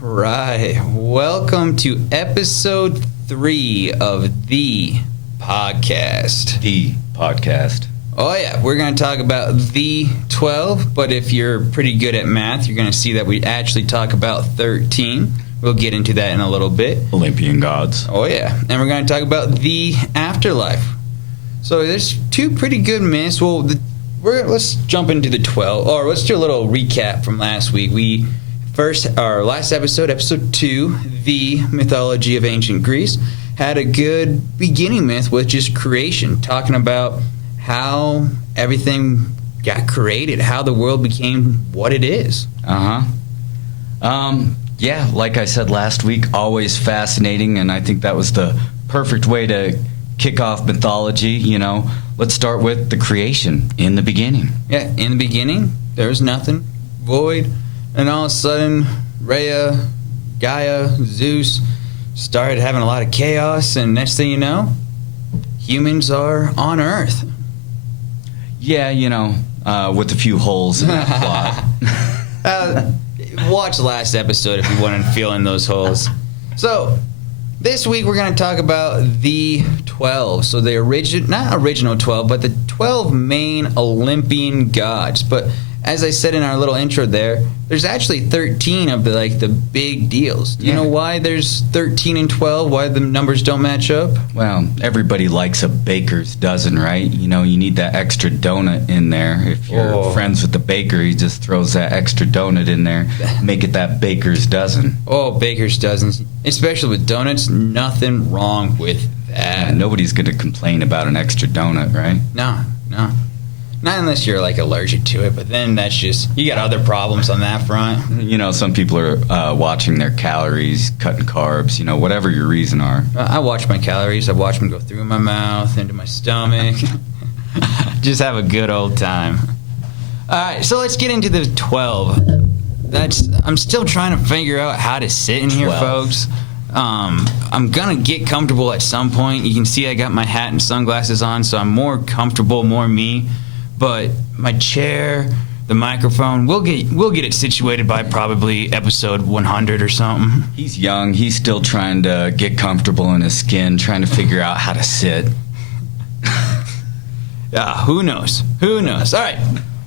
right. Welcome to episode 3 of the podcast. The podcast. Oh, yeah. We're going to talk about the 12, but if you're pretty good at math, you're going to see that we actually talk about 13. We'll get into that in a little bit. Olympian Gods. Oh, yeah. And we're going to talk about the Afterlife. So there's 2 pretty good myths. Well, let's jump into the 12, or let's do a little recap from last week. Our last episode, episode 2, the mythology of ancient Greece, had a good beginning myth with just creation, talking about how everything got created, how the world became what it is. Yeah, like I said last week, always fascinating, and I think that was the perfect way to kick off mythology, you know. Let's start with the creation, in the beginning. Yeah, in the beginning, there was nothing, void, and all of a sudden, Rhea, Gaia, Zeus started having a lot of chaos, and next thing you know, humans are on Earth. Yeah, you know, with a few holes in that plot. Watch last episode if you want to fill in those holes. So, this week we're going to talk about the 12. So the not original 12, but the 12 main Olympian gods. But as I said in our little intro there's actually 13 of the big deals. Do you know why there's 13 and 12? Why the numbers don't match up? Well, everybody likes a baker's dozen, right? You know, you need that extra donut in there. If you're friends with the baker, he just throws that extra donut in there, make it that baker's dozen. Oh, baker's dozens. Especially with donuts, nothing wrong with that. Yeah, nobody's going to complain about an extra donut, right? No. Not unless you're allergic to it, but then that's just, you got other problems on that front. You know, some people are watching their calories, cutting carbs, you know, whatever your reason are. I watch my calories. I watch them go through my mouth, into my stomach. Just have a good old time. All right, so let's get into the 12. I'm still trying to figure out how to sit in here, folks. I'm gonna get comfortable at some point. You can see I got my hat and sunglasses on, so I'm more comfortable, more me. But my chair, the microphone, we'll get it situated by probably episode 100 or something. He's young. He's still trying to get comfortable in his skin, trying to figure out how to sit. Who knows? All right,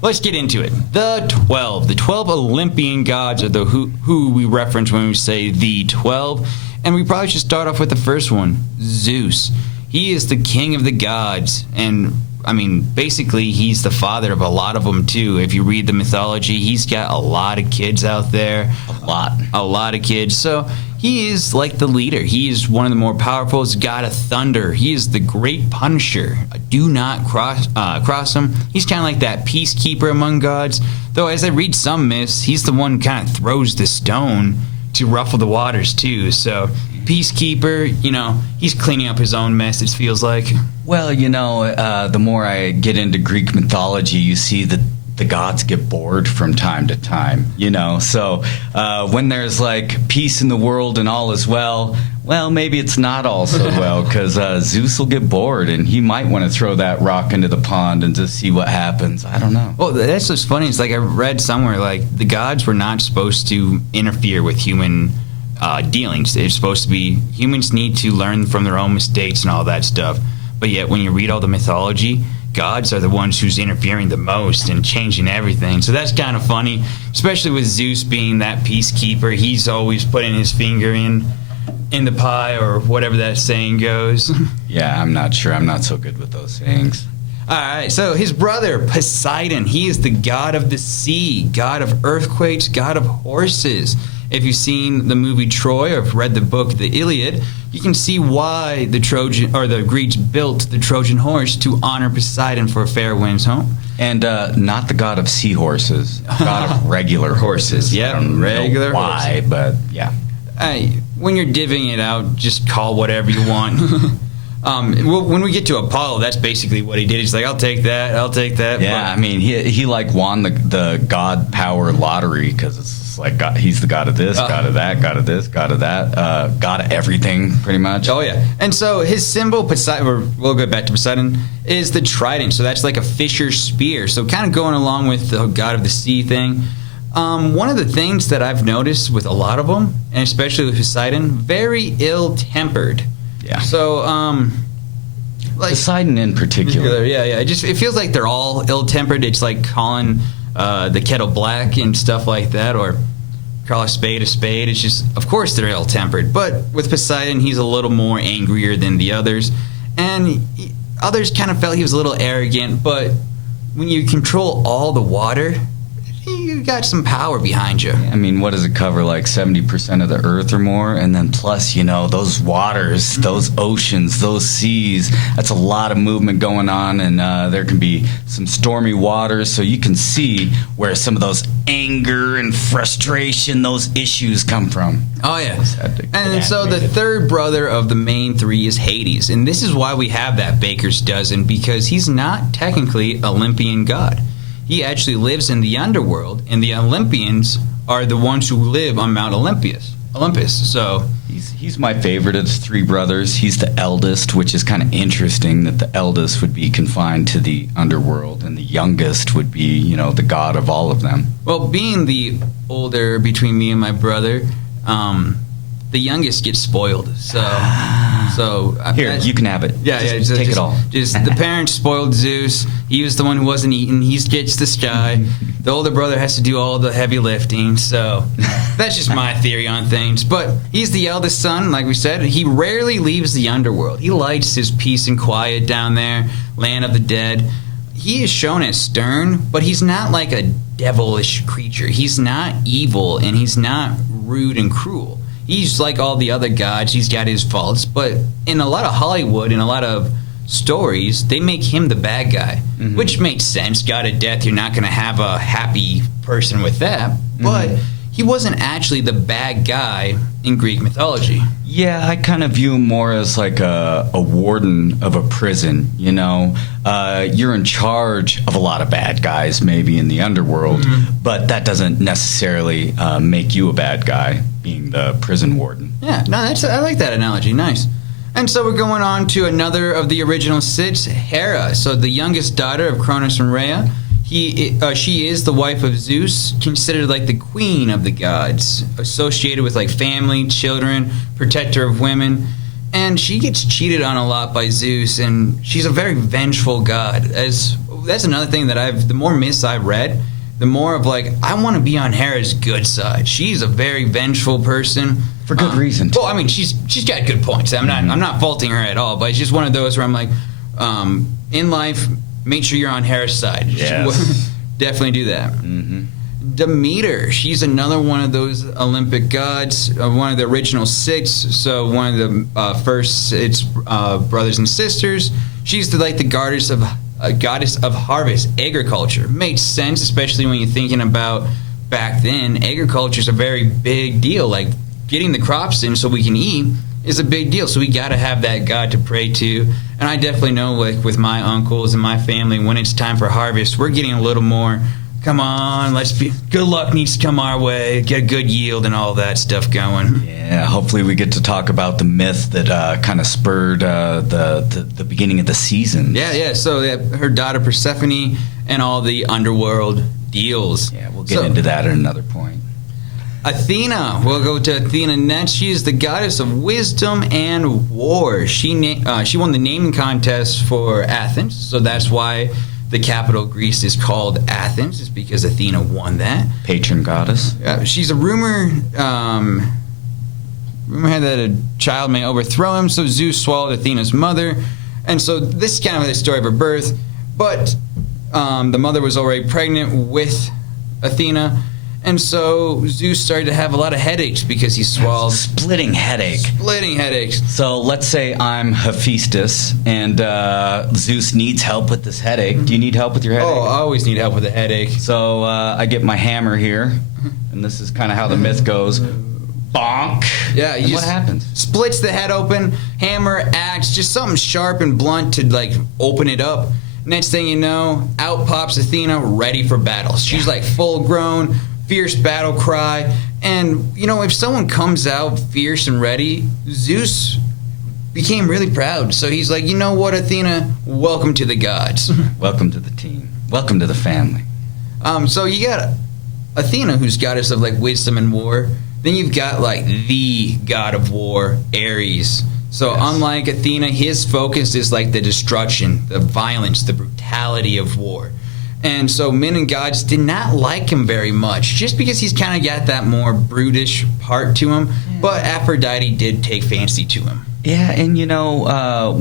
let's get into it. The 12 Olympian gods are who we reference when we say the 12. And we probably should start off with the first one, Zeus. He is the king of the gods, and I mean, basically, he's the father of a lot of them, too. If you read the mythology, he's got a lot of kids out there. A lot of kids. So he is like the leader. He is one of the more powerful. He's god of thunder. He is the great punisher. Do not cross him. He's kind of like that peacekeeper among gods. Though, as I read some myths, he's the one who kind of throws the stone to ruffle the waters, too. So peacekeeper, you know, he's cleaning up his own mess, it feels like. Well, you know, the more I get into Greek mythology, you see that the gods get bored from time to time, you know. So when there's peace in the world and all is well, maybe it's not all so well, because Zeus will get bored and he might want to throw that rock into the pond and just see what happens. I don't know. Well, that's what's funny. It's I read somewhere the gods were not supposed to interfere with human dealings. They're supposed to be, humans need to learn from their own mistakes and all that stuff. But yet when you read all the mythology, gods are the ones who's interfering the most and changing everything. So that's kind of funny, especially with Zeus being that peacekeeper. He's always putting his finger in the pie, or whatever that saying goes. Yeah, I'm not sure. I'm not so good with those sayings. All right, so his brother, Poseidon, he is the god of the sea, god of earthquakes, god of horses. If you've seen the movie Troy or read the book The Iliad, you can see why the Greeks built the Trojan horse to honor Poseidon for fair winds home. And not the god of seahorses, god of regular horses. Yeah, regular why, horses. But yeah. When you're divvying it out, just call whatever you want. When we get to Apollo, that's basically what he did. He's like, I'll take that. Yeah, I mean, he won the god power lottery, because it's God, he's the god of this, god of that, god of this, god of that, god of everything, pretty much. Oh, yeah. And so his symbol, Poseidon, we'll go back to Poseidon, is the trident. So that's like a fisher's spear. So kind of going along with the god of the sea thing. One of the things that I've noticed with a lot of them, and especially with Poseidon, very ill-tempered. Yeah. So, like Poseidon in particular. yeah. It feels like they're all ill-tempered. It's like calling the kettle black and stuff like that, or call a spade a spade. It's just, of course, they're ill-tempered. But with Poseidon, he's a little more angrier than the others, and others kind of felt he was a little arrogant. But when you control all the water, you got some power behind you. I mean, what does it cover? Like 70% of the earth or more? And then plus, those waters, those oceans, those seas, that's a lot of movement going on. And there can be some stormy waters. So you can see where some of those anger and frustration, those issues come from. Oh, yeah. And so the third brother of the main three is Hades. And this is why we have that baker's dozen, because he's not technically Olympian god. He actually lives in the underworld, and the Olympians are the ones who live on Mount Olympus. So he's my favorite of the three brothers. He's the eldest, which is kind of interesting that the eldest would be confined to the underworld, and the youngest would be, the god of all of them. Well, being the older between me and my brother, the youngest gets spoiled. So here, you can have it. Just take it all. Just the parents spoiled Zeus. He was the one who wasn't eating. He gets the sky. The older brother has to do all the heavy lifting. So that's just my theory on things. But he's the eldest son, like we said. He rarely leaves the underworld. He likes his peace and quiet down there, land of the dead. He is shown as stern, but he's not like a devilish creature. He's not evil, and he's not rude and cruel. He's like all the other gods. He's got his faults. But in a lot of Hollywood and a lot of stories, they make him the bad guy, which makes sense. God of death, you're not going to have a happy person with that. But he wasn't actually the bad guy in Greek mythology. Yeah, I kind of view him more as like a warden of a prison, You're in charge of a lot of bad guys, maybe in the underworld, but that doesn't necessarily make you a bad guy, being the prison warden. Yeah, no, I like that analogy. Nice. And so we're going on to another of the original six, Hera. So the youngest daughter of Cronus and Rhea. She is the wife of Zeus, considered like the queen of the gods, associated with like family, children, protector of women. And she gets cheated on a lot by Zeus, and she's a very vengeful god. That's another thing that the more myths I've read, the more of like, I want to be on Hera's good side. She's a very vengeful person. For good reason. Well, I mean, she's got good points. I'm not faulting her at all, but it's just one of those where I'm like, in life, make sure you're on Hera's side. Yes. Definitely do that. Demeter, she's another one of those Olympic gods, one of the original six. So one of the first six brothers and sisters. She's the goddess of harvest, agriculture. Makes sense, especially when you're thinking about back then. Agriculture is a very big deal. Like getting the crops in so we can eat is a big deal. So we got to have that god to pray to. And I definitely know, like with my uncles and my family, when it's time for harvest, we're getting a little more, come on, good luck needs to come our way, get a good yield and all that stuff going. Yeah, hopefully we get to talk about the myth that kind of spurred the beginning of the season. Yeah. So her daughter Persephone and all the underworld deals. Yeah, we'll get into that at another point. Athena. We'll go to Athena next. She is the goddess of wisdom and war. She won the naming contest for Athens, so that's why the capital of Greece is called Athens. It's because Athena won that. Patron goddess. She's a rumor had that a child may overthrow him, so Zeus swallowed Athena's mother. And so this is kind of the story of her birth. But the mother was already pregnant with Athena. And so Zeus started to have a lot of headaches because he swallowed... Splitting headaches. So let's say I'm Hephaestus and Zeus needs help with this headache. Do you need help with your headache? Oh, I always need help with a headache. So I get my hammer here, and this is kind of how the myth goes. Bonk. Yeah. What happens? Splits the head open, hammer, axe, just something sharp and blunt to like open it up. Next thing you know, out pops Athena, ready for battle. She's like full grown, fierce battle cry. And, if someone comes out fierce and ready, Zeus became really proud. So he's like, you know what, Athena? Welcome to the gods. Welcome to the team. Welcome to the family. So you got Athena, who's goddess of like wisdom and war. Then you've got like the god of war, Ares. So unlike Athena, his focus is like the destruction, the violence, the brutality of war. And so men and gods did not like him very much, just because he's kind of got that more brutish part to him. But Aphrodite did take fancy to him. Yeah, and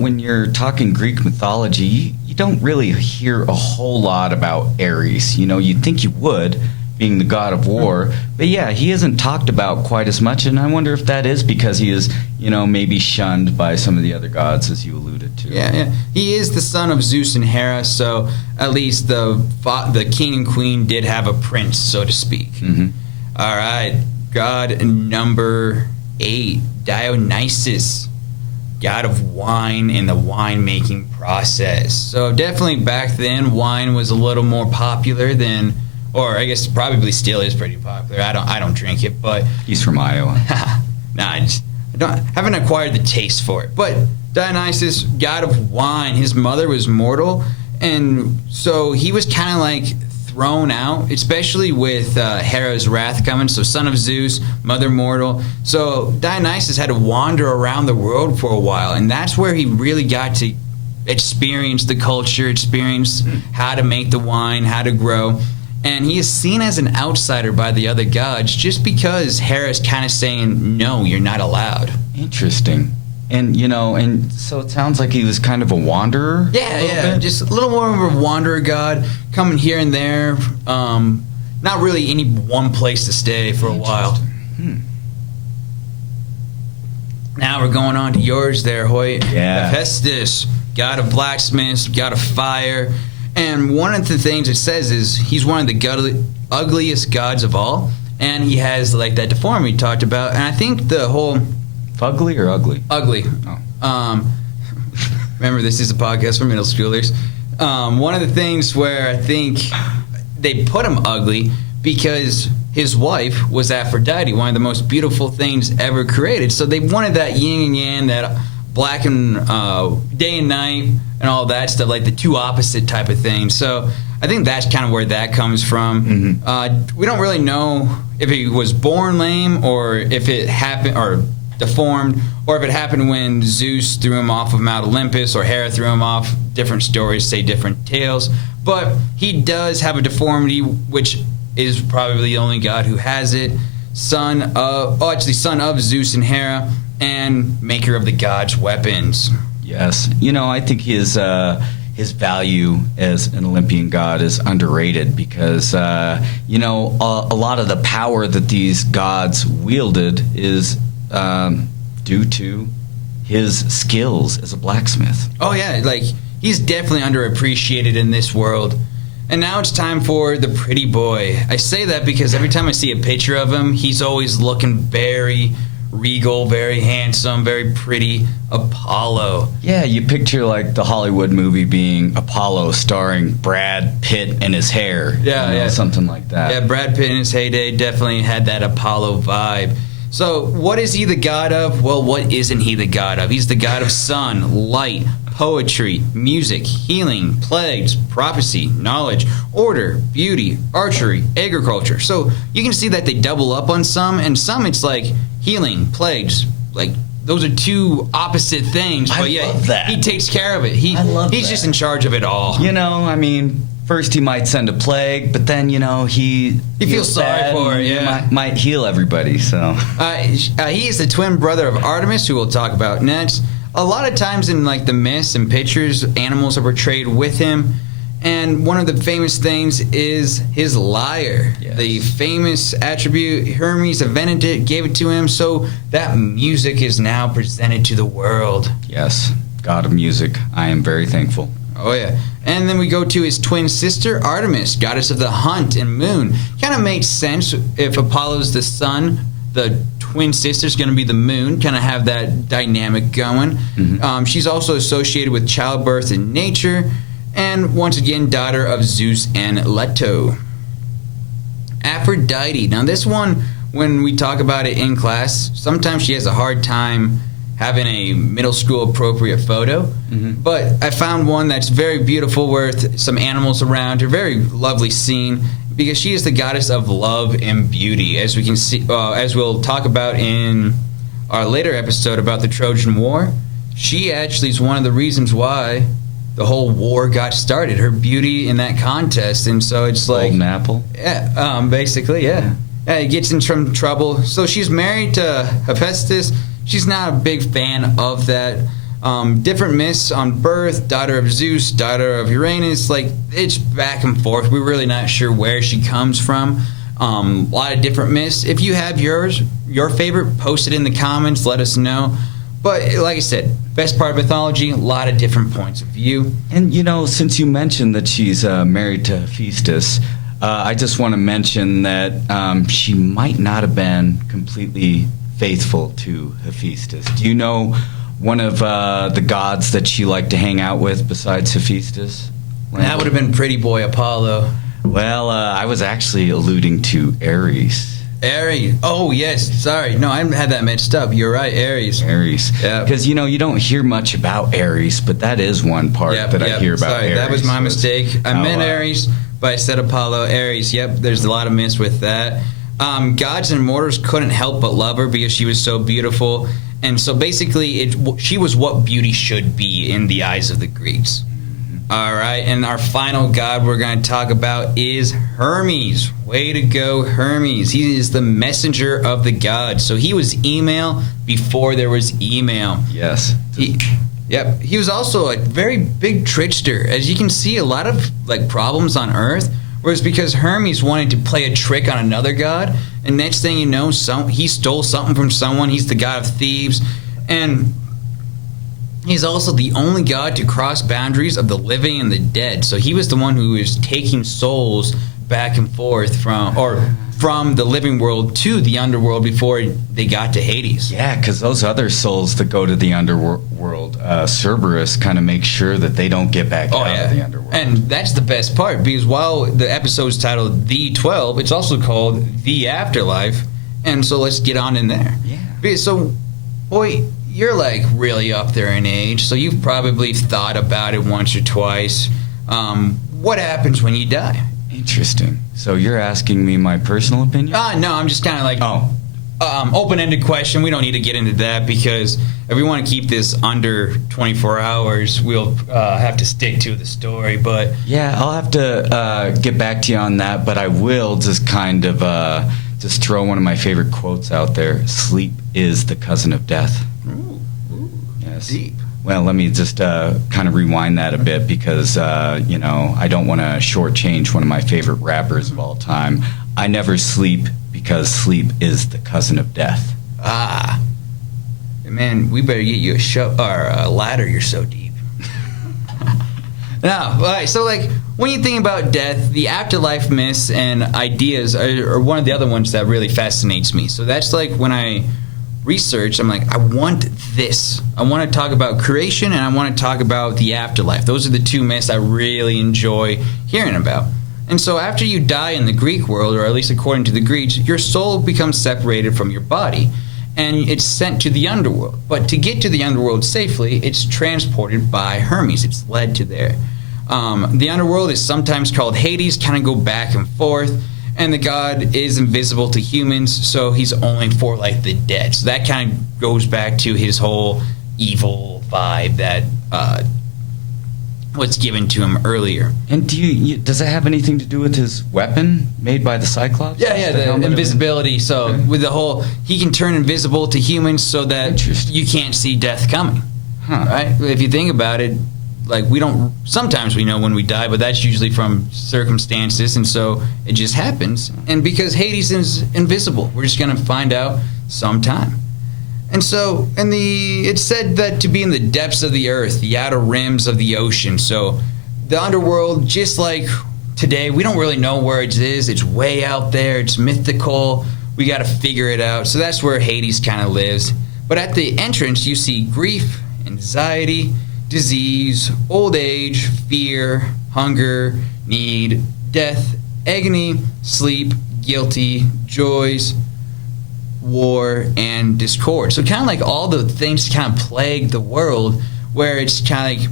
when you're talking Greek mythology, you don't really hear a whole lot about Ares. You'd think you would, being the god of war. But yeah, he isn't talked about quite as much, and I wonder if that is because he is, maybe shunned by some of the other gods, as you alluded to. Yeah. He is the son of Zeus and Hera, so at least the king and queen did have a prince, so to speak. Mm-hmm. All right, god number 8, Dionysus. God of wine and the wine-making process. So definitely back then, wine was a little more popular than, or I guess probably still is pretty popular. I don't drink it, but He's from Iowa. nah, haven't acquired the taste for it. But Dionysus, god of wine, his mother was mortal, and so he was kind of like thrown out, especially with Hera's wrath coming. So son of Zeus, mother mortal. So Dionysus had to wander around the world for a while, and that's where he really got to experience the culture, experience how to make the wine, how to grow. And he is seen as an outsider by the other gods just because Hera's kind of saying, no, you're not allowed. Interesting. And, and so it sounds like he was kind of a wanderer? Yeah. Just a little more of a wanderer god, coming here and there. Not really any one place to stay for a while. Now we're going on to yours there, Hoyt. Yeah. Hephaestus, god of blacksmiths, god of fire. And one of the things it says is he's one of the ugliest gods of all. And he has like that deformity we talked about. And I think the whole... Fugly or ugly? Ugly. Oh. Remember, this is a podcast for middle schoolers. One of the things where I think they put him ugly because his wife was Aphrodite, one of the most beautiful things ever created. So they wanted that yin and yang, that black and day and night and all that stuff, like the two opposite type of things. So I think that's kind of where that comes from. Mm-hmm. We don't really know if he was born lame or if it happened, or deformed, or if it happened when Zeus threw him off of Mount Olympus or Hera threw him off. Different stories say different tales. But he does have a deformity, which is probably the only god who has it. Son of Zeus and Hera, and maker of the gods' weapons. Yes. I think his value as an Olympian god is underrated because, a lot of the power that these gods wielded is due to his skills as a blacksmith. Oh yeah, like he's definitely underappreciated in this world. And now it's time for the pretty boy. I say that because every time I see a picture of him, he's always looking very regal, very handsome, very pretty. Apollo. Yeah, you picture like the Hollywood movie being Apollo starring Brad Pitt and his hair. Yeah. Something like that. Yeah, Brad Pitt in his heyday definitely had that Apollo vibe. So what is he the god of? Well, what isn't he the god of? He's the god of sun, light, poetry, music, healing, plagues, prophecy, knowledge, order, beauty, archery, agriculture. So you can see that they double up on some, and some it's like healing, plagues, like those are two opposite things. But yeah, love that. He takes care of it. He's just in charge of it all. First he might send a plague, but then, he feels sorry for it, yeah. Might heal everybody, so. He is the twin brother of Artemis, who we'll talk about next. A lot of times in like the myths and pictures, animals are portrayed with him. And one of the famous things is his lyre. Yes. The famous attribute, Hermes invented it, gave it to him, so that music is now presented to the world. Yes, god of music. I am very thankful. Oh, yeah. And then we go to his twin sister, Artemis, goddess of the hunt and moon. Kind of makes sense if Apollo's the sun, the twin sister's going to be the moon, kind of have that dynamic going. Mm-hmm. She's also associated with childbirth and nature, and once again, daughter of Zeus and Leto. Aphrodite. Now, this one, when we talk about it in class, sometimes she has a hard time having a middle school appropriate photo. Mm-hmm. But I found one that's very beautiful with some animals around her, very lovely scene. because she is the goddess of love and beauty, as we can see, as we'll talk about in our later episode about the Trojan War. She actually is one of the reasons why the whole war got started. Her beauty in that contest, and so it's like Golden apple. Yeah, basically, yeah. It gets in some trouble. So she's married to Hephaestus. She's not a big fan of that. Different myths on birth, daughter of Zeus, daughter of Uranus. Like, it's back and forth. We're really not sure where she comes from. A lot of different myths. If you have your favorite, post it in the comments. Let us know. But like I said, best part of mythology, a lot of different points of view. And, you know, since you mentioned that she's married to Hephaestus, I just want to mention that she might not have been completely faithful to Hephaestus. Do you know one of the gods that she liked to hang out with besides Hephaestus? That would have been pretty boy Apollo. Well, I was actually alluding to Ares. Ares. Oh, yes. Sorry. No, I had that mixed up. You're right. Ares. Ares. Yeah. Because, you know, you don't hear much about Ares, but that is one part that I hear about. Sorry, Ares. that was my mistake. I meant Ares, but I said Apollo. Ares. Yep, there's a lot of myths with that. Gods and mortals couldn't help but love her because she was so beautiful. And so basically, she was what beauty should be in the eyes of the Greeks. All right, and our final god we're going to talk about is Hermes. Way to go, Hermes. He is the messenger of the gods. So he was email before there was email. Yes. He was also a very big trickster. As you can see, a lot of problems on Earth was because Hermes wanted to play a trick on another god, and next thing you know, he stole something from someone. He's the god of thieves, and he's also the only god to cross boundaries of the living and the dead. So he was the one who was taking souls back and forth from the living world to the underworld before they got to Hades. Yeah, because those other souls that go to the underworld, Cerberus kind of makes sure that they don't get back out of the underworld. And that's the best part, because while the episode's titled The 12, it's also called The Afterlife. And so let's get on in there. Yeah. So, Hoit, you're really up there in age, so you've probably thought about it once or twice. What happens when you die? Interesting. So you're asking me my personal opinion? No, I'm just kind of open-ended question. We don't need to get into that because if we want to keep this under 24 hours, we'll have to stick to the story. But yeah, I'll have to get back to you on that, but I will just kind of just throw one of my favorite quotes out there. Sleep is the cousin of death. Ooh, yes. Deep. Well, let me just kind of rewind that a bit because, I don't want to shortchange one of my favorite rappers of all time. I never sleep because sleep is the cousin of death. Ah. Man, we better get you a ladder. You're so deep. Now, all right, so when you think about death, the afterlife myths and ideas are one of the other ones that really fascinates me. So that's when I research, I'm I want this. I want to talk about creation and I want to talk about the afterlife. Those are the two myths I really enjoy hearing about. And so after you die in the Greek world, or at least according to the Greeks, your soul becomes separated from your body and it's sent to the underworld. But to get to the underworld safely, it's transported by Hermes. It's led to there. The underworld is sometimes called Hades, kind of go back and forth. And the god is invisible to humans, so he's only for the dead. So that kind of goes back to his whole evil vibe that was given to him earlier. And does it have anything to do with his weapon made by the Cyclops? Yeah, the invisibility. So with the whole, he can turn invisible to humans so that you can't see death coming. Huh. Right? If you think about it, sometimes we know when we die, but that's usually from circumstances, and so it just happens. And because Hades is invisible, we're just going to find out sometime. And so, it's said that to be in the depths of the earth, the outer rims of the ocean. So the underworld, just like today, we don't really know where it is. It's way out there. It's mythical. We got to figure it out. So that's where Hades kind of lives. But at the entrance, you see grief, anxiety, disease, old age, fear, hunger, need, death, agony, sleep, guilty, joys, war, and discord. So kind of all the things kind of plague the world, where it's kind of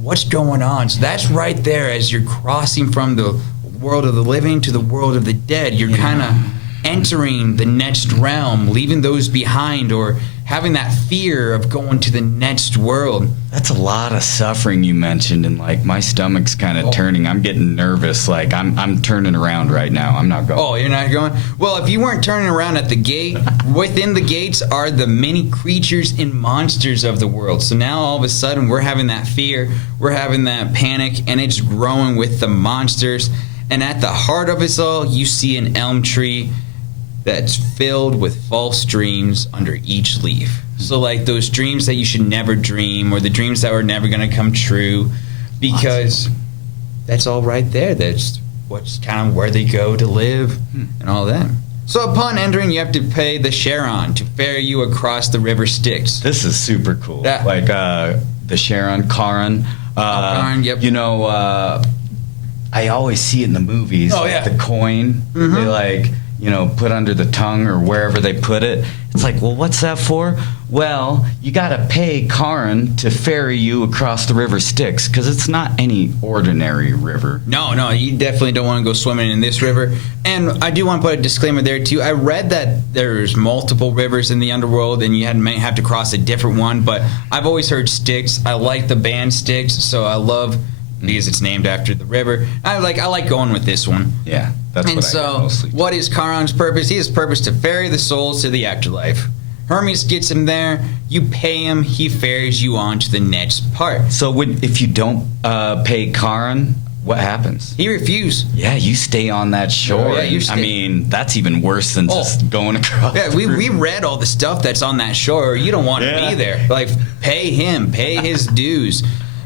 what's going on? So that's right there as you're crossing from the world of the living to the world of the dead. You're kind of entering the next realm, leaving those behind, or having that fear of going to the next world. That's a lot of suffering you mentioned, and like my stomach's kind of turning. I'm getting nervous. Like I'm turning around right now. I'm not going. Oh, you're not going? Well, if you weren't turning around at the gate, within the gates are the many creatures and monsters of the world. So now all of a sudden we're having that fear, we're having that panic, and it's growing with the monsters. And at the heart of it all, you see an elm tree that's filled with false dreams under each leaf. So like those dreams that you should never dream, or the dreams that were never going to come true, because that's all right there. That's what's kind of where they go to live and all that. So upon entering, you have to pay the Charon to ferry you across the river Styx. This is super cool. Yeah. Like the Charon, Charon. Charon, yep. You know, I always see it in the movies. Oh, like yeah. the coin. They like, you know, put under the tongue or wherever they put it. It's like, well, what's that for? Well, you got to pay Charon to ferry you across the river Styx, because it's not any ordinary river. No, you definitely don't want to go swimming in this river. And I do want to put a disclaimer there, too. I read that there's multiple rivers in the underworld, and you may have to cross a different one, but I've always heard Styx. I like the band Styx, so I love, because it's named after the river. I like going with this one. Yeah, that's And what I so, mostly do. what is Charon's purpose? He has purpose to ferry the souls to the afterlife. Hermes gets him there. You pay him. He ferries you on to the next part. So if you don't pay Charon, what happens? He refused. Yeah, you stay on that shore. Yeah, you I stay. mean, that's even worse than just going across. Yeah, we read all the stuff that's on that shore. You don't want to be there. Like, pay him. Pay his dues.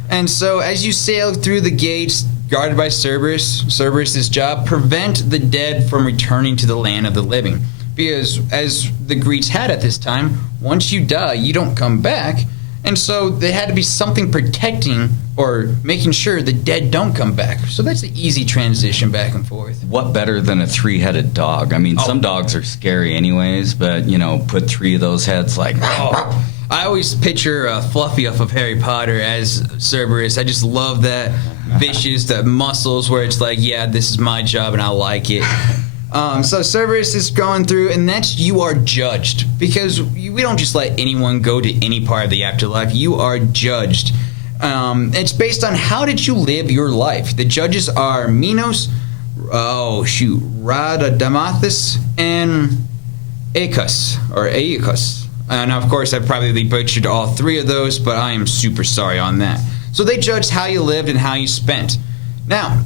And so as you sail through the gates, guarded by Cerberus' job, prevent the dead from returning to the land of the living. Because as the Greeks had at this time, once you die, you don't come back. And so there had to be something protecting or making sure the dead don't come back. So that's an easy transition back and forth. What better than a three-headed dog? I mean, some dogs are scary anyways, but, you know, put three of those heads like... Oh, I always picture Fluffy off of Harry Potter as Cerberus. I just love that vicious, the muscles where it's like, yeah, this is my job and I like it. So Cerberus is going through, and that's you are judged, because we don't just let anyone go to any part of the afterlife. You are judged. It's based on how did you live your life. The judges are Minos, Rhadamanthus, and Aeacus. Now, of course, I've probably butchered all three of those, but I am super sorry on that. So they judged how you lived and how you spent. Now,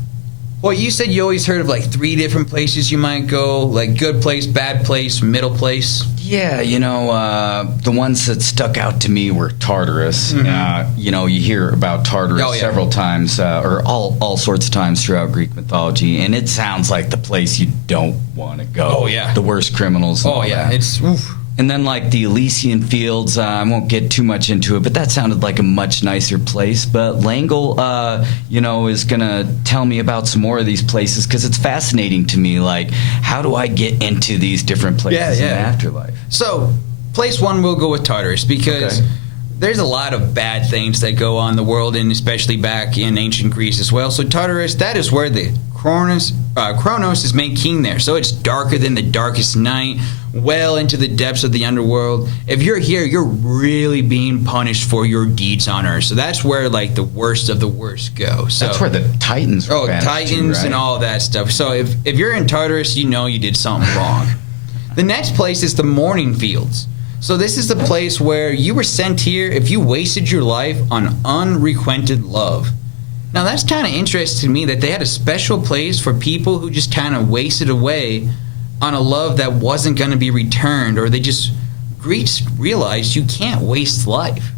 well, you said you always heard of like 3 different places you might go, like good place, bad place, middle place. Yeah, you know, the ones that stuck out to me were Tartarus. You know, you hear about Tartarus several times, or all sorts of times throughout Greek mythology, and it sounds like the place you don't want to go. Oh, yeah. The worst criminals. And all that. It's... Oof. And then, like, the Elysian Fields, I won't get too much into it, but that sounded like a much nicer place. But Langel, you know, is going to tell me about some more of these places, because it's fascinating to me. Like, how do I get into these different places in the afterlife? So, place 1, we'll go with Tartarus, because there's a lot of bad things that go on in the world, and especially back in ancient Greece as well. So Tartarus, that is where the Kronos is made king there. So it's darker than the darkest night, well into the depths of the underworld. If you're here, you're really being punished for your deeds on Earth. So that's where like the worst of the worst go. So that's where the Titans were Titans and all that stuff. So if you're in Tartarus, you know you did something wrong. The next place is the Mourning Fields. So this is the place where you were sent here if you wasted your life on unrequited love. Now that's kind of interesting to me that they had a special place for people who just kind of wasted away on a love that wasn't going to be returned, or Greeks realized you can't waste life.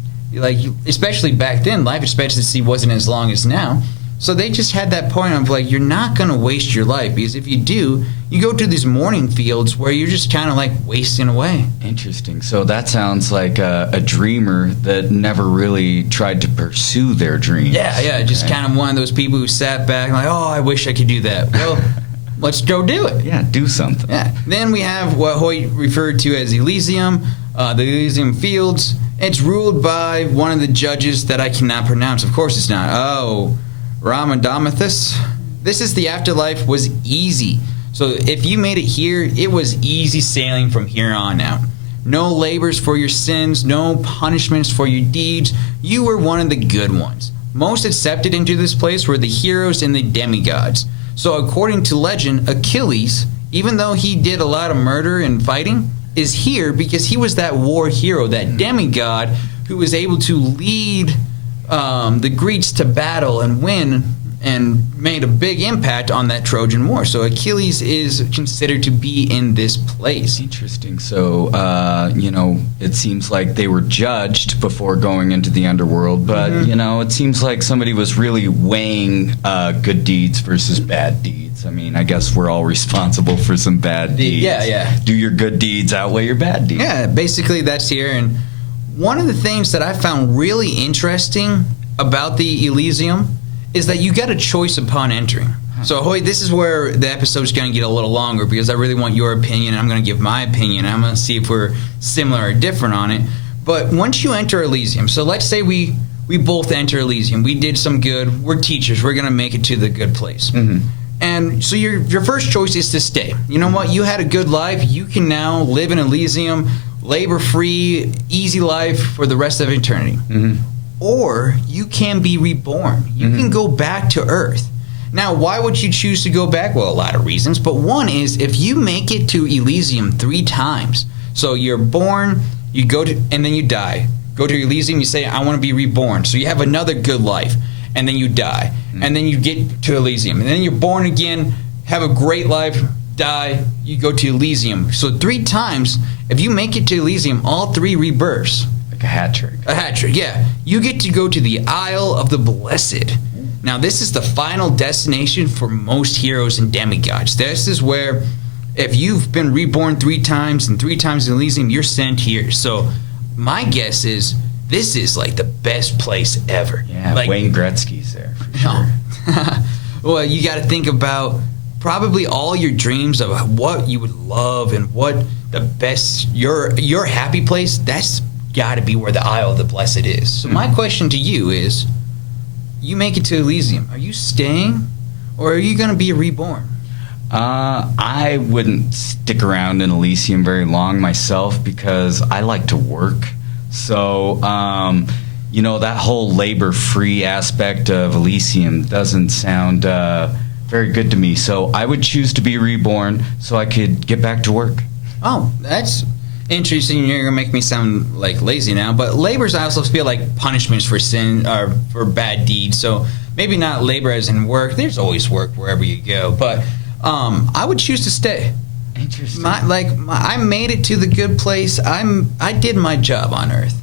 Especially back then, life expectancy wasn't as long as now. So they just had that point of like, you're not going to waste your life, because if you do, you go to these mourning fields where you're just kind of like wasting away. Interesting. So that sounds like a dreamer that never really tried to pursue their dreams. Yeah, just kind of one of those people who sat back and like, oh, I wish I could do that. Well, let's go do it. Yeah, do something. Yeah. Then we have what Hoit referred to as Elysium, the Elysium Fields. It's ruled by one of the judges that I cannot pronounce. Of course it's not. Rhadamanthus. this is the afterlife was easy. So if you made it here, it was easy sailing from here on out. No labors for your sins, no punishments for your deeds. You were one of the good ones. Most accepted into this place were the heroes and the demigods. So according to legend, Achilles, even though he did a lot of murder and fighting, is here because he was that war hero, that demigod who was able to lead the Greeks to battle and win and made a big impact on that Trojan War. So Achilles is considered to be in this place. Interesting. So, it seems like they were judged before going into the underworld, but, it seems like somebody was really weighing good deeds versus bad deeds. I mean, I guess we're all responsible for some bad deeds. Yeah. Do your good deeds outweigh your bad deeds? Yeah, basically that's here. And one of the things that I found really interesting about the Elysium is that you get a choice upon entering. So, Hoyt, this is where the episode's going to get a little longer because I really want your opinion, and I'm going to give my opinion. I'm going to see if we're similar or different on it. But once you enter Elysium, so let's say we both enter Elysium. We did some good. We're teachers. We're going to make it to the good place. Mm-hmm. And so your first choice is to stay. You know what? You had a good life. You can now live in Elysium, labor-free, easy life for the rest of eternity. Mm-hmm. Or you can be reborn. You can go back to Earth. Now, why would you choose to go back? Well, a lot of reasons. But one is if you make it to Elysium 3 times. So you're born, you go to, and then you die. Go to Elysium, you say, I want to be reborn. So you have another good life. And then you die. And then you get to Elysium. And then you're born again, have a great life, die, you go to Elysium. So 3 times, if you make it to Elysium, all 3 rebirths. A hat trick. A hat trick, yeah. You get to go to the Isle of the Blessed. Now, this is the final destination for most heroes and demigods. This is where, if you've been reborn 3 times and 3 times in Elysium, you're sent here. So, my guess is this is like the best place ever. Yeah, like, Wayne Gretzky's there for sure. Well, you got to think about probably all your dreams of what you would love and what the best, your happy place, that's got to be where the Isle of the Blessed is. So my question to you is, you make it to Elysium. Are you staying, or are you going to be reborn? I wouldn't stick around in Elysium very long myself because I like to work. So, that whole labor-free aspect of Elysium doesn't sound very good to me. So I would choose to be reborn so I could get back to work. Oh, that's interesting. You're gonna make me sound like lazy now, but labors I also feel like punishments for sin or for bad deeds. So maybe not labor as in work. There's always work wherever you go, but I would choose to stay. Interesting. I made it to the good place. I did my job on Earth.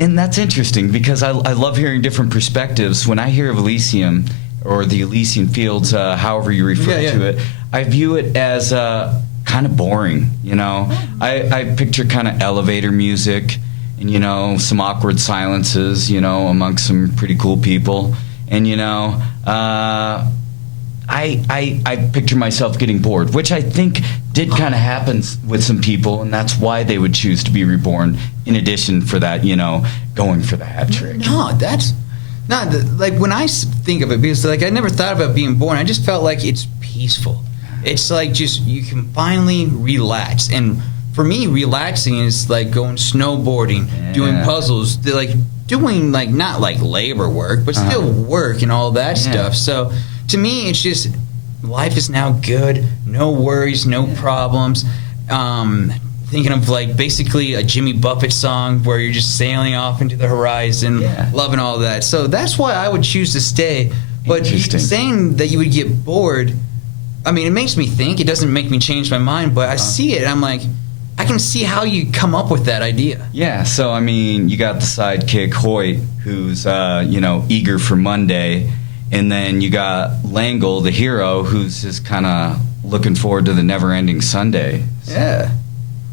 And that's interesting because I love hearing different perspectives. When I hear of Elysium or the Elysian Fields, however you refer to it, I view it as kind of boring, I picture kind of elevator music and, some awkward silences, amongst some pretty cool people. And, I picture myself getting bored, which I think did kind of happen with some people, and that's why they would choose to be reborn in addition for that, going for the hat trick. No, that's not, when I think of it, because, I never thought about being born, I just felt like it's peaceful. It's like just you can finally relax. And for me, relaxing is like going snowboarding, doing puzzles, doing not like labor work, but still work and all that stuff. So to me, it's just life is now good, no worries, no problems. Thinking of basically a Jimmy Buffett song where you're just sailing off into the horizon, loving all that. So that's why I would choose to stay. But saying that you would get bored, I mean, it makes me think. It doesn't make me change my mind, but I see it. I'm like, I can see how you come up with that idea. Yeah, so, I mean, you got the sidekick, Hoit, who's, eager for Monday. And then you got Langel, the hero, who's just kind of looking forward to the never-ending Sunday. So. Yeah.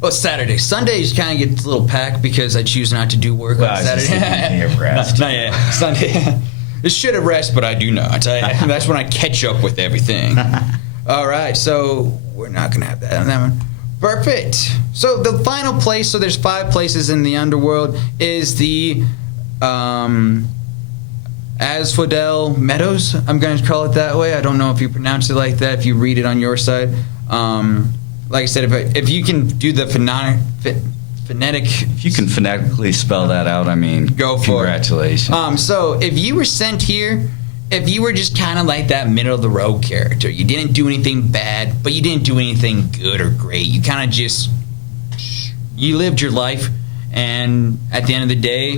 Well, Saturday. Sundays kind of gets a little packed because I choose not to do work on Saturday. Have rest. Not yet. Sunday. It should have rest, but I do not. That's when I catch up with everything. All right, so we're not going to have that on that one. Perfect. So the final place, so there's 5 places in the underworld, is the Asphodel Meadows. I'm going to call it that way. I don't know if you pronounce it like that, if you read it on your side. Like I said, if you can do the phonetic... If you can phonetically spell that out, I mean, go for congratulations. So if you were sent here, if you were just kind of like that middle-of-the-road character, you didn't do anything bad, but you didn't do anything good or great. You kind of just... You lived your life, and at the end of the day,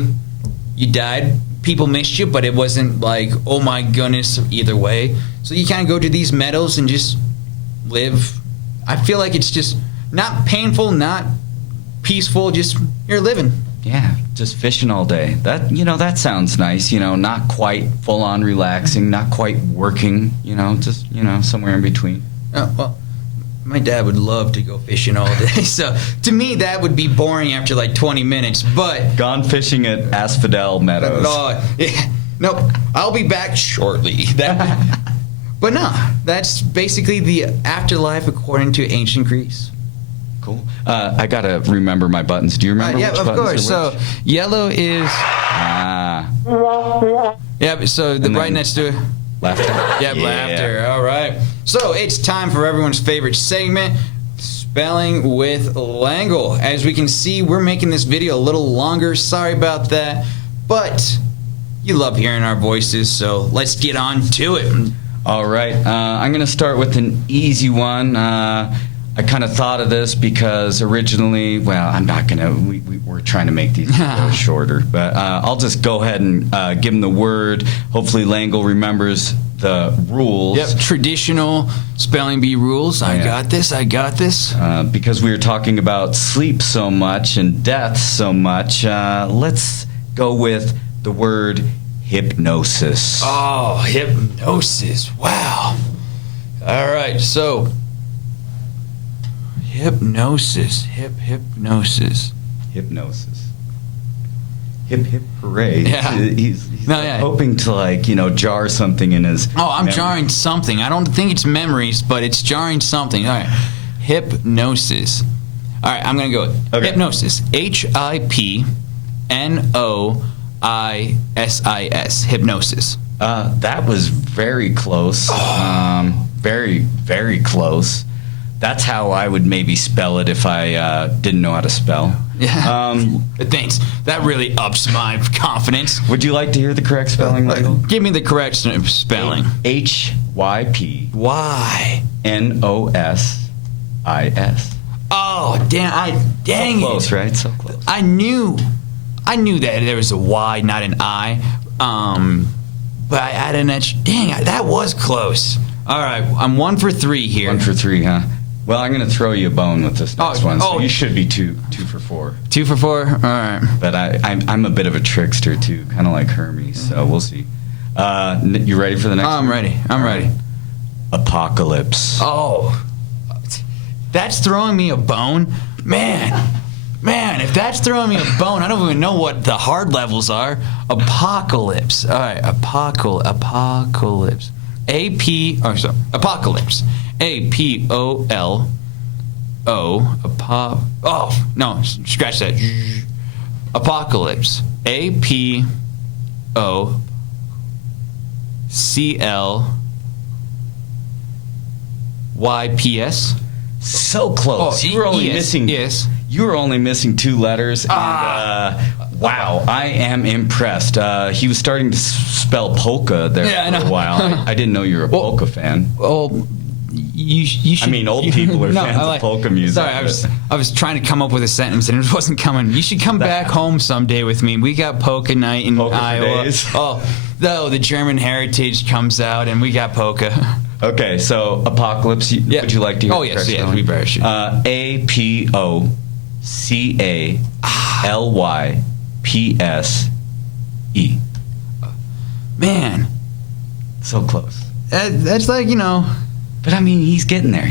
you died. People missed you, but it wasn't like, oh my goodness, either way. So you kind of go to these meadows and just live. I feel like it's just not painful, not peaceful, just you're living. Yeah, just fishing all day. That sounds nice. Not quite full on relaxing, not quite working. Just somewhere in between. Oh, well, my dad would love to go fishing all day. So to me, that would be boring after like 20 minutes. But gone fishing at Asphodel Meadows. Nope, I'll be back shortly. But no, that's basically the afterlife according to ancient Greece. Cool. I gotta remember my buttons. Do you remember? Yeah, which of buttons course. are So which? yellow is. Yeah, so the right next to it. Laughter. Yeah, laughter. All right. So it's time for everyone's favorite segment, Spelling with Langel. As we can see, we're making this video a little longer. Sorry about that, but you love hearing our voices, so let's get on to it. All right. I'm gonna start with an easy one. I kind of thought of this because originally, well, I'm not going to, we're trying to make these shorter, but I'll just go ahead and give him the word. Hopefully Langel remembers the rules. Yep, traditional spelling bee rules. I got this. Because we were talking about sleep so much and death so much, let's go with the word hypnosis. Oh, hypnosis. Wow. All right, so... Hypnosis. Hypnosis. Hip hip hooray. Yeah. He's hoping to jar something in his memory. Jarring something. I don't think it's memories, but it's jarring something. All right. Hypnosis. All right, I'm going to go with hypnosis. Hypnosis. Hypnosis. That was very close. Very, very close. That's how I would maybe spell it if I didn't know how to spell. Yeah. Thanks. That really ups my confidence. Would you like to hear the correct spelling, Langel? Give me the correct spelling. Hypnosis. Oh, dang so close, it. Right? So close. I knew that there was a Y, not an I. But I added an H. Dang, that was close. All right, I'm 1 for 3 here. 1 for 3, huh? Well, I'm going to throw you a bone with this next one, so you should be 2 for 4. 2 for 4? All right. But I'm a bit of a trickster, too, kind of like Hermes, so we'll see. You ready for the next one? I'm ready. Apocalypse. Oh, that's throwing me a bone? Man, if that's throwing me a bone, I don't even know what the hard levels are. Apocalypse. All right, apocalypse. Apocalypse. APOLO. Oh, no, scratch that. Apocalypse. APOCLYPS. So close. You were only missing. Yes. You were only missing 2 letters. And, wow, I am impressed. He was starting to spell polka there for a while. I didn't know you were a polka fan. Well, you should. I mean, old people are fans of polka music. Sorry, I was trying to come up with a sentence and it wasn't coming. You should come back home someday with me. We got polka night in Iowa. Days. The German heritage comes out and we got polka. Okay, so Apocalypse. Would you like to hear? Oh yes, we very should. APOCALYPSE. Man, so close. That's like But I mean, he's getting there.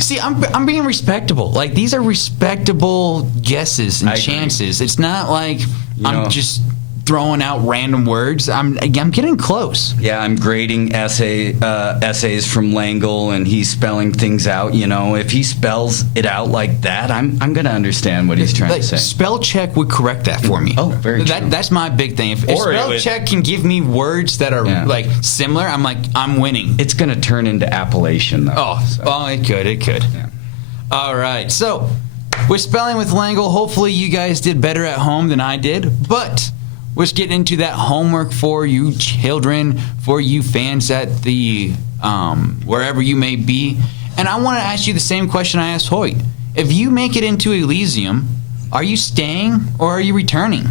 See, I'm being respectable. Like these are respectable guesses and chances. It's not like I'm just throwing out random words. I'm getting close. Yeah, I'm grading essays from Langel, and he's spelling things out. You know, if he spells it out like that, I'm gonna understand what he's trying to say. Spell check would correct that for me. Oh, very true. That's my big thing. If spell check can give me words that are like similar, I'm winning. It's gonna turn into Appalachian though. Oh, it could. Yeah. All right, so with spelling with Langel, hopefully you guys did better at home than I did, but let's get into that homework for you children, for you fans at the wherever you may be. And I want to ask you the same question I asked Hoit. If you make it into Elysium, are you staying or are you returning?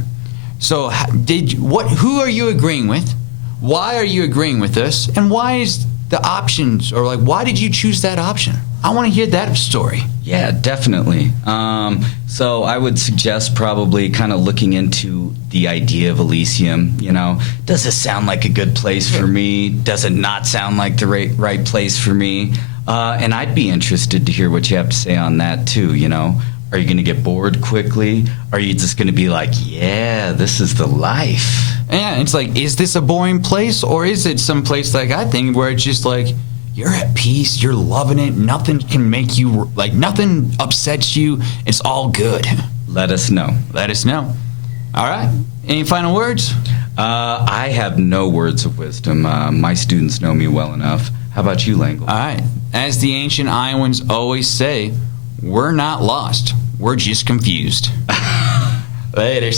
So who are you agreeing with? Why are you agreeing with us? And why is the options, or like, why did you choose that option? I want to hear that story. Yeah, definitely. So I would suggest probably kind of looking into the idea of Elysium. You know, does this sound like a good place for me? Does it not sound like the right place for me? And I'd be interested to hear what you have to say on that too. You know, are you going to get bored quickly? Are you just going to be like, yeah, this is the life? Yeah, it's like, is this a boring place, or is it some place like I think where it's just like, you're at peace, you're loving it, nothing can make you, like, nothing upsets you, it's all good. Let us know. Let us know. All right, any final words? I have no words of wisdom. My students know me well enough. How about you, Langel? All right, as the ancient Iowans always say, we're not lost, we're just confused. Later.